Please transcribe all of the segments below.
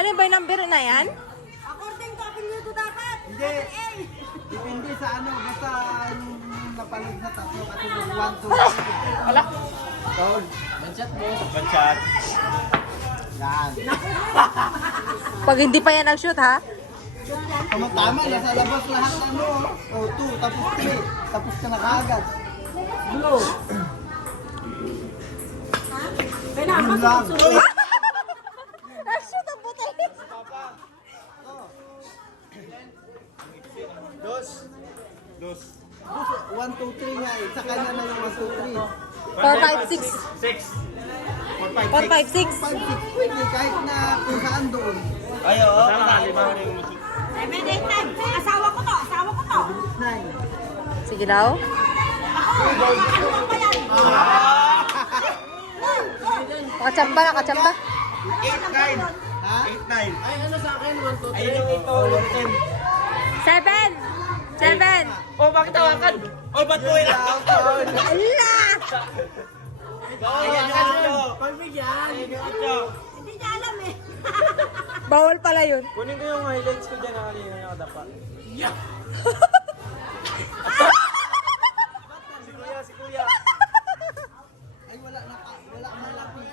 Ano ba yung number na yan? According to apelyido dapat. Hindi. Depende sa ano, basta napanood na tatlo kasi 1, 2, 3. Wala. Foul. One-shot mo. One-shot. Yan. Pag hindi pa yan nag-shoot, ha? Tama, nasa labas lahat ano. O, 2, tapos 3. Tapos ka na kaagad. Blue. Yun lang. Nag-shoot ang puti. Dos. 1, 2, 3 nga eh. Sa kanya na yung 1, 2, 3. 4, 5, 6. 6. 4, 5, 6. 5, 6, pwede kahit na kung saan doon. Ay, oo. Lima. 7, 8, 9. Asawa ko to. 9. Sige daw. Nakachamba, nakachamba. 8, 9. Ha? 8, 9. Ay, ano sa akin? 1, 2, 3. Ayun yung ito. 7. 7. Oh, bakit tawakan? Oh, ba't mo yun? Ala! Ayan yung ito. Pagbigyan. Ayan yung ito. Hindi niya alam eh. Bawal pala yun. Kunin ko yung highlights ko dyan na kanina yung kadapa. Si kuya. Ay, wala na lapis.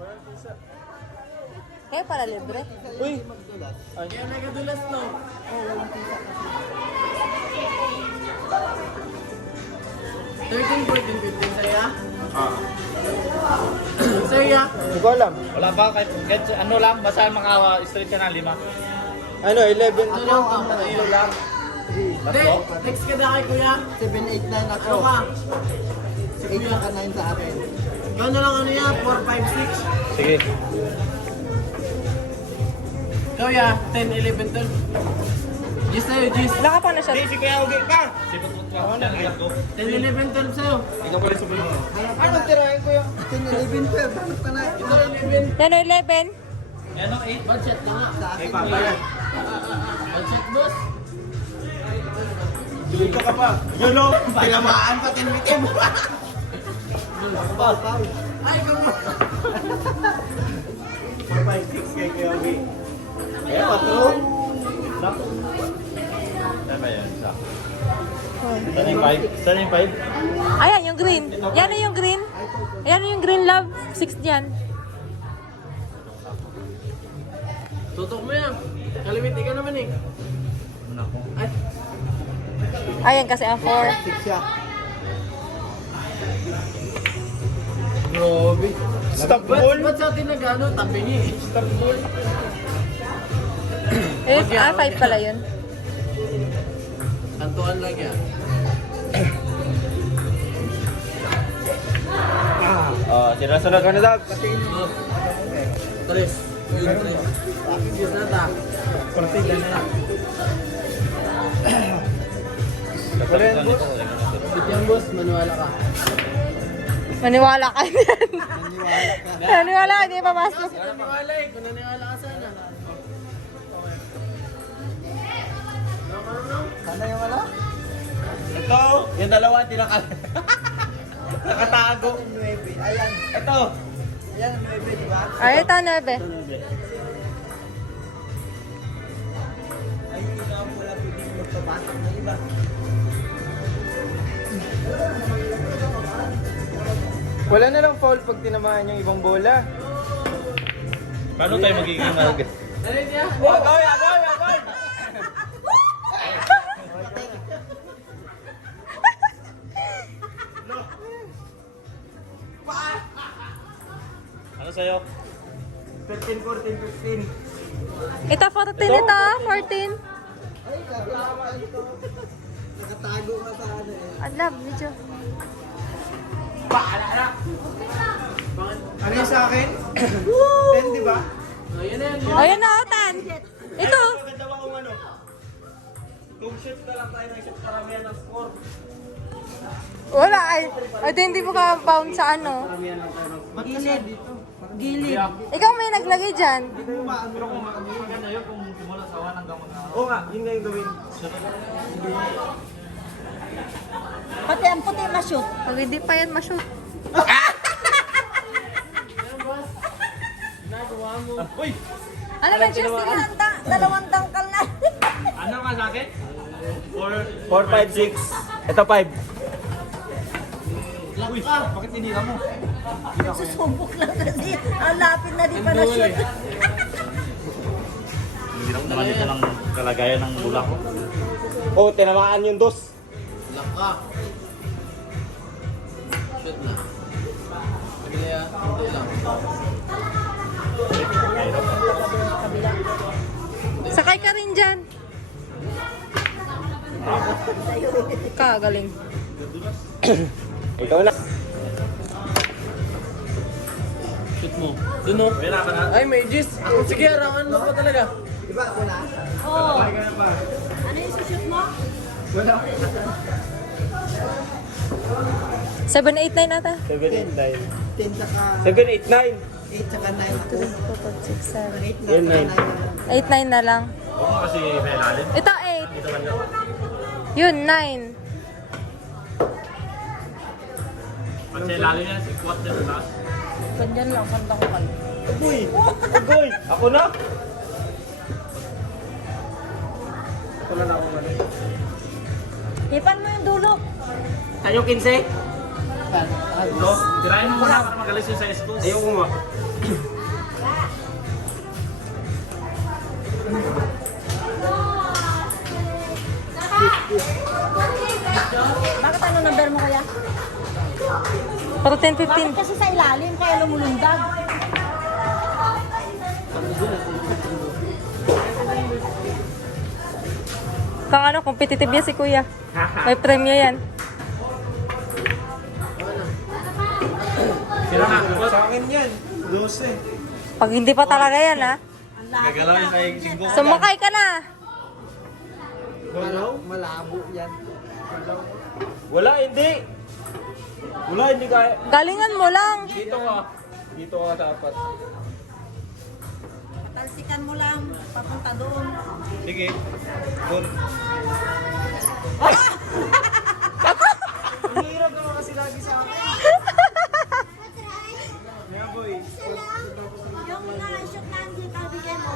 Walang pisa. Kaya pala libre. Uy! Magdulas. Kaya nagadulas no. Oh, walang pisa kasi. 13, 14, 15 saya. Ah. Saya. Hindi ko alam. Wala ba? Kahit ano lang, basta maka-straight ka na 5. Ano, 11 Ano lang ka? Ano lang. Hindi, next ka na kay kuya. 7, 8, 9 ako. Ano ka? 8 ka 9 sa akin. Ikaw na lang ano yan, 4, 5, 6. Sige. Ikaw ya, 10, 11, 12. Gis sa'yo, Gis. Wala ka pa na shot. Si kuya Ugi ka! Si Pututwa na lang ko. 10, 11, 12 sa'yo. Ikaw pa rin sa mo. Anong tirahin ko yung 10, 11, 12? Hanap ka na. Ito 11. Yan o, 11. Yan o, 8. Budget ka nga. Sa akin. Papaya. Budget, boss. Dito ka pa. Yun o! Pinamaan pa tinmitin mo. Foul, foul. Ay, kamo. 4, 5, 6 kay Kuya Ugi. Ayan, 4. Naku. Saan ba yan? Saan yung 5? Saan yung 5? Ayan, yung green. Yan o yung green. Ayan o yung green, love. 6 dyan. Tutok mo yan. Kalimiti ka naman eh. Naku. Ay, Ayan kasi ang 4. 6 siya. grabe. Stop Ba't ball? sa atin nag-ano? Tabi niya eh. Stop ball. 5 pala yun. Kantuan lang yan. Oh, sinasunod ka na, Dog. Oh. Tres. Yun, tres. Gis na ta. Bigyan boss, manuwala ka. Maniwala ka yan. Naniwala ka. Maniwala, hindi papasok. Kung naniwala eh, kung naniwala ka sana. Sana yung ano? Ito, yung dalawa, nakatago. 9. Ayan. Ito. Ayan, 9, di ba? Ay, ito, 9. Ay, yung isa mo wala pwedeng magpapasok ng iba. Wala na lang foul pag tinamaan yung ibang bola. Paano tayo magiging marag? Dali niya. Agoy, agoy, agoy! Ano sa'yo? 13, 14, 15. Ito, 14 ito. 14. Ay, kakalawa ito. Nakatago ka sa ano eh. Ang love, medyo. Ano yung sa akin? 10, di ba? Oh, yun na yan. O, yan na, Otan. Ito. Maganda ba kung ano? Kung shoot na lang tayo ng shoot karamihan ng score. Wala, ay. Ay, di, hindi mo ka-bound sa ano. Gilid. Gilid. Ikaw may naglagay dyan. Pero kung maganda yun, kung simula sa 1 hanggang mga... Oo nga, yun nga yung gawin. Pati ang puti ma-shoot. Pag hindi pa yan ma-shoot. Uy! Ano ba, Cheers? Sige lang, dalawang tangkal na. Ano ka sa akin? 4, 5, 6. Ito 5. Uy! Bakit tinira mo? Susubok lang kasi. Ang lapit na di pa na-shoot. Hirap naman ito ng kalagayan ng bulak ko. Oh, tinamaan yung dos. Sakay ka rin dyan. Kagaling. Ikaw na. Shoot mo. Dun o. Ay, may gis. Sige, harangan mo pa talaga. Oo. Ano yung shoot mo? 789 ata. 7, 8, 9. 10 tsaka 7, 8, 9. 8 tsaka 9 ako. 6, 7. 8 na. Yan, 8, 9 na lang. Oo kasi may lalim. Ito 8. Yun, 9. Pag sa ilalim yan, si Quat yan sa taas. Ganyan lang, pantangkal. Uy! Uy! Ako na! Ipan mo yung dulo. Tayo 15. Ito, tirahin mo muna para magalis yung sa estos. Ayoko nga. Bakit ano number mo kaya? Para Bakit 10-15. kasi sa ilalim kaya lumulundag? Kang ano, competitive yan si kuya. May premyo yan. Sila na, Quat. Sa akin yan. 12. Pag hindi pa talaga yan, ha? Ang lapit Gagalaw na. yung sa singko. Sumakay ka na. Malabo yan. Wala, hindi. Wala, hindi kaya. Galingan mo lang. Dito ka. Dito ka dapat. Patalsikan mo lang, papunta doon. Sige. Good. Hirap naman kasi lagi sa akin. Maya boy. Yung mga shoot na hindi ka bigay mo.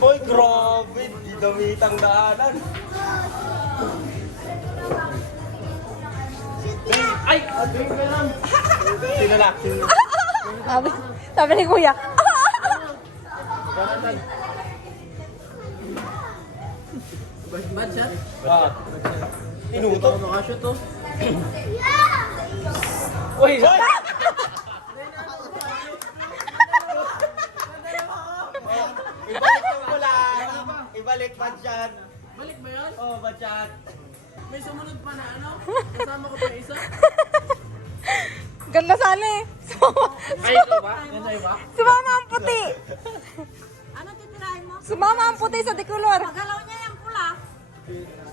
Uy, grabe. Di damitang daanan. Ay! Sino na? Sabi ni kuya. Bad shot. Ah. Inutok. Nakashoot to. Uy, hoy! Ibalik yung mula. Ibalik, bad shot. Balik ba yun? Oh, bad shot. May sumunod pa na ano? Kasama ko pa isa. Ganda sana eh. Ay, ito ba? Yan sa'yo ba? Sumama ang puti. Ano titirahin mo? Sumama ang puti sa decolor. Magalaw niya yung pula.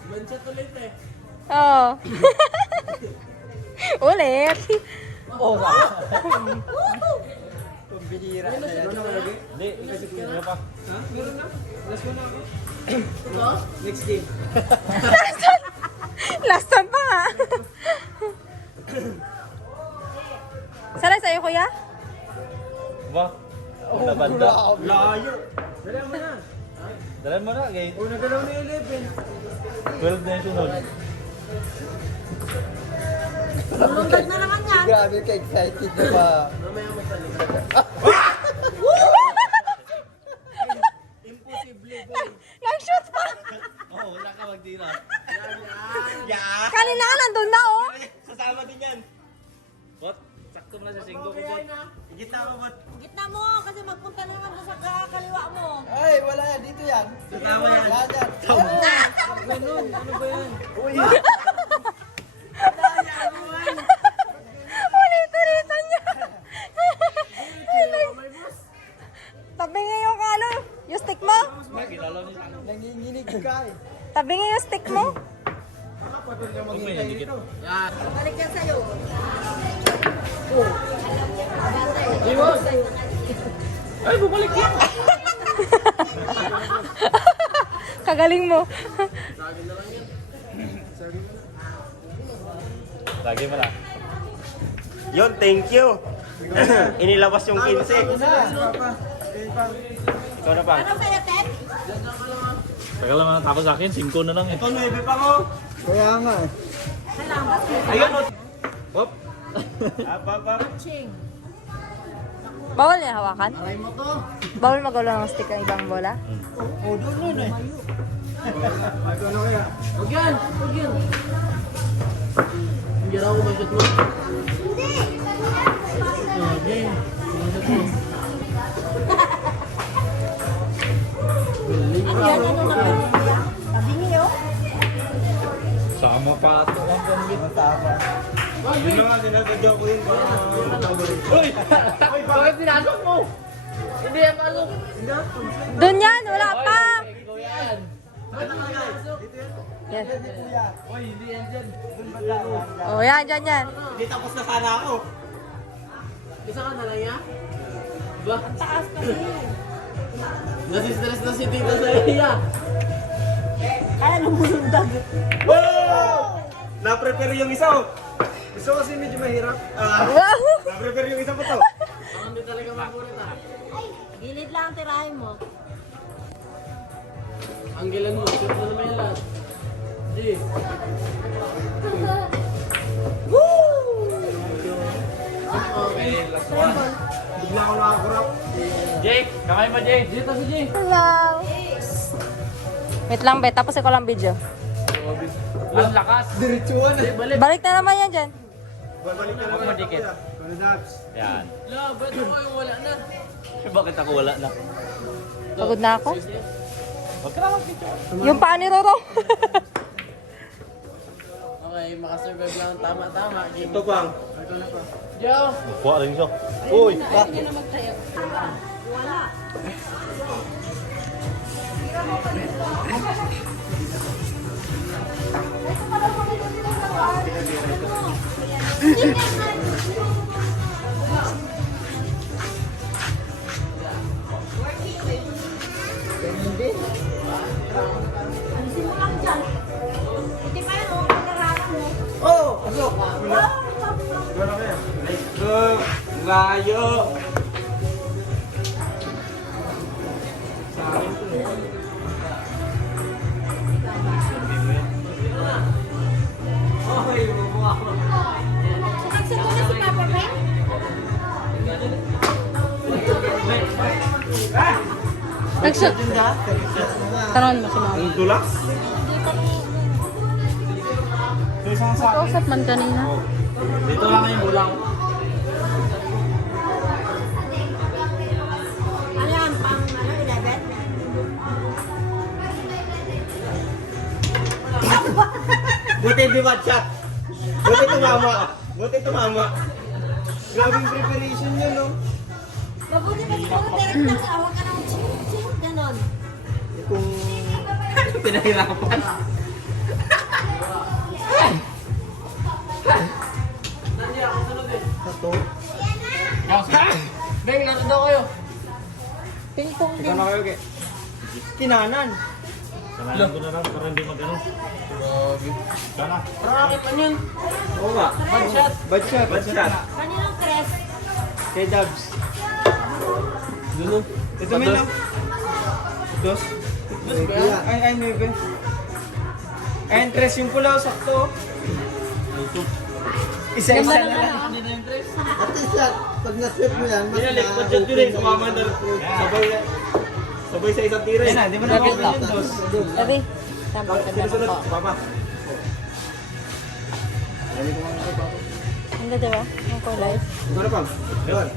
Bad shot ulit eh. Oo. Ulit. Oh, pambihira na yan. Hindi, kasi kuya pa. Ha? Meron na? Last one na ako. Ito? Next game. Last time pa nga. Sana sa'yo kuya? Ba? Wala banda. Layo. Dala mo na. Dalan mo na, gay. O, nagalaw na yung 11. 12 na yung sunod. Lulundag na naman yan. Grabe ka excited na ba? Mamaya mo talaga. Imposible, boy. Nag-shoot pa. Oo, wala ka magtira. Yeah! Kanina ka nandun na oh. Sasama din yan. Quat, sakto mo na sa singko ko, Quat. Higit na ako, ba't? Gitna mo kasi magpunta naman doon sa kaliwa mo. Ay, wala yan. Dito yan. Sasama yan. Yan yan. Ganun, ano ba yan? Ulit-ulitan niya. Tabi nga yung ano, yung stick mo. Nanginginig ka eh. Tabi nga yung stick mo. Huwag mo yung dikit. Yan. Balik yan sa'yo. Ay, bumalik yan. Kagaling mo. Lagi mo na. Yun, thank you. Inilabas yung 15. Ikaw na pa. Ano sa'yo, Ted? Tagal naman tapos sa akin, 5 na lang eh. Ito, 9 pa ko. Kaya nga eh. Ayun o. Hop. Up. Bawal niya hawakan? Aray mo to. Bawal magawa ng stick ang ibang bola? O, doon nun eh. Ano kaya? Huwag yan! Huwag yan! Hindi raw ako mag-shot mo. Ano yan? Ano naman? Sabi niyo? Sama pa ito. Matapa. Yun na nga, sinasadya ko yun. Uy! Bakit pinasok mo? Hindi yan masok. Doon yan! Wala pa! Ikaw yan. Yan. Uy, hindi yan dyan. Oh, yan, dyan, yan. Hindi tapos na sana ako. Isa ka na lang yan? Ba? Taas kasi. Nasistress na si Tita sa iya. Kaya lumulundag. Wow! Na-prepare yung isa oh. Gusto kasi medyo mahirap. Wow! Na-prepare yung isa pa to. Ang hindi talaga makulit ah. Gilid lang ang tirahin mo. Ang gilan mo, shoot mo naman yan lahat. Di. Okay, last one. Bigla ako nakakurap. Jake, kamay mo Jake. Dito si Jake. Hello! Wait lang, be. Tapos ikaw lang video. Ang lakas. Diretsuhan eh. Balik. Balik na naman yan dyan. Babalik na Huwag mo dikit. Ano Dabs? Yan. La, ba't mo yung wala na? Bakit ako wala na? Pagod na ako. Huwag ka na mag-picture. Yung paa ni Roro. Okay, makasurvive lang ang tama-tama. Ito pang. Joe! Kuha rin siya. Uy! Oh! Pasok! Layo! Sinagsan mo na si Papa Ray? Nagsut. Karoon mo si Mama. Ang dulak? Nag-usap man kanina. Dito lang yung bulang. Ano yan? Pang 11? Buti di one shot. Buti tumama. Buti tumama. Grabing preparation yun, no? Mabuti pa siguro direct na ka. Huwag ka nang ching. Ganon. Kung... Pinahirapan. Sato. Beng, nasa daw kayo. Ping-pong Ikaw din. na kayo, kay. Kinanan. Samayan ko na lang para hindi mag-ano. Sana. Parang akin man yun. Oo nga. Bad shot. Bad shot. Bad shot. Kaninang tres? Kay Dabs. Dulo. Ito may lang. Dos. Ay, 9. Ay, tres yung pula, sakto. Isa-isa na lang. Hindi na yung tres. At least yan, pag na-flip mo yan, mas Pinalik pa dyan yun eh. Sumama na. Sabay sa isang tira eh. Yan na, di mo na Bakit ako lang? Sabi. Tama ka Sinusunod. Papa. Hindi, diba? Ang kulay. Ito na, Pam. Yun.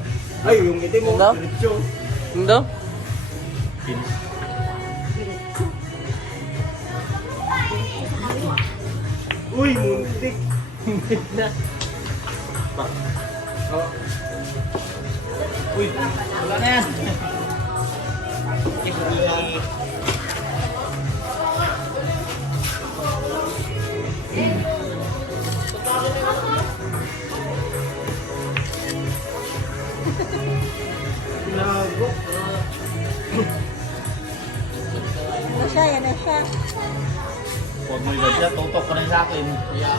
Ay, yung itim mo. Ano? Diretso. Hindi? Uy, muntik. Uy, wala na yan. Tinago. Ano siya? Yan na siya. Huwag mo ibad siya, tutok ko rin sa akin. Yan.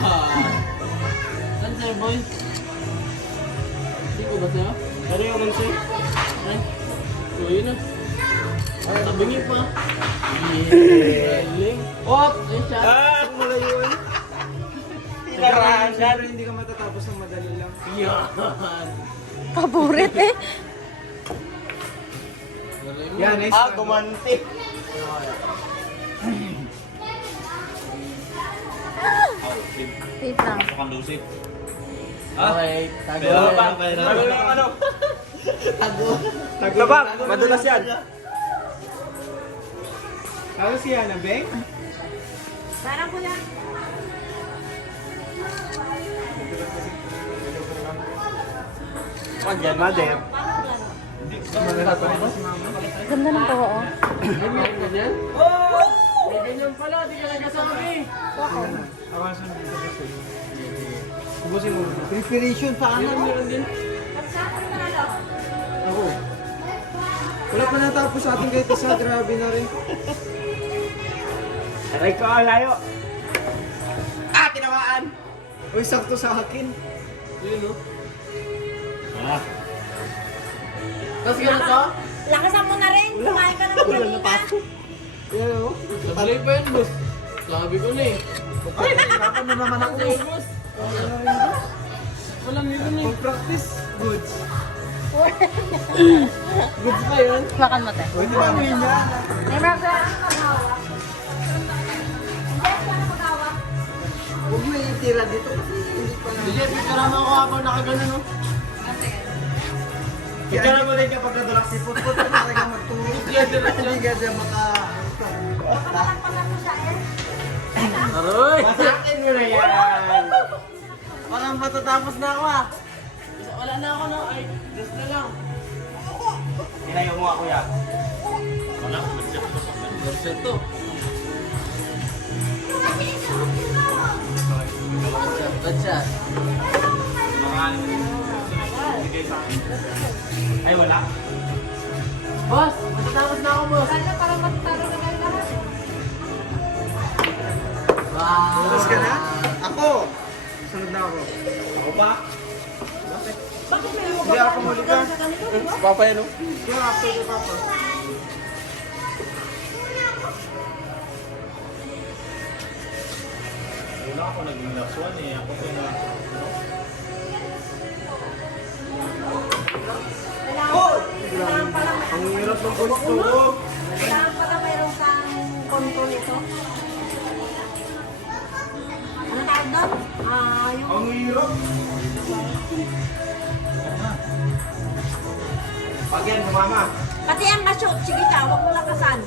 Saan sa'yo, boy? Hindi ko ba sa'yo? Ano yung mansi? Ay. So, yun na. Tabingi pa. Galing. What? Ay, siya. Ang malayuan. Tinarahan siya. Siyempre hindi ka matatapos ng madali lang. Yan. Paborit eh. Galing mo. Yan, nice. Gumanti. Wait lang. Mukhang lusik. Okay. Tago. Pero ba? Pero Ano? Tago. Tabak, madulas yan. Ano siya na, Beng? Parang ko yan. Diyan, mother. Ganda ng tawa oh. Ganyan, ganyan. May ganyan pala. Di ka nagkasabi. Awasan dito kasi. Ubusin mo. Preparation pa Meron, meron din. Ako. Wala pa natapos sa ating kahit isa. Grabe na rin. Aray ko, layo. Ah, tinawaan. Uy, sakto sa akin. Yun, no? Ah, Tapos gano'n to? Lakasan mo na rin. Kumain ka naman kanina. Yan o. Sablay pa yun, boss. Sabi ko na eh. Hirapan mo naman ako. Sa'yo, boss. Walang yun eh. Mag-practice. Goods. Goods pa yun. Makan mo tayo. Uy, di ba ano yun yan? May marka. Huwag mo itira dito kasi hindi pa na. DJ, picture mo ako habang nakagano, no? Ikaw mo rin kapag nadulak si Putput. Talaga magturo. Hindi ka siya maka... Aroy! Masakin mo na yan. Parang matatapos na ako ah. Wala na ako, no? Ay, just na lang. Inayo mo nga, kuya. wala. Budget ko sa kanya. Version to. Headshot. Mga bigay sa akin. Ay, wala. Boss, matatapos na ako, boss. Wow! Tapos ka na? Ako! Sunod na ako. Ako pa? Hindi ako muli ka. Papa yan, no? Kaya after the papa. Wala ako naging last one eh. Ako pa yung Ang hirap ng gusto. Kailangan pala mayroon kang konto nito. Ano tawag doon? Yung... Ang hirap. Pag yan, mama. Pati ang kasyo. Sige ka, huwag mo lakasan.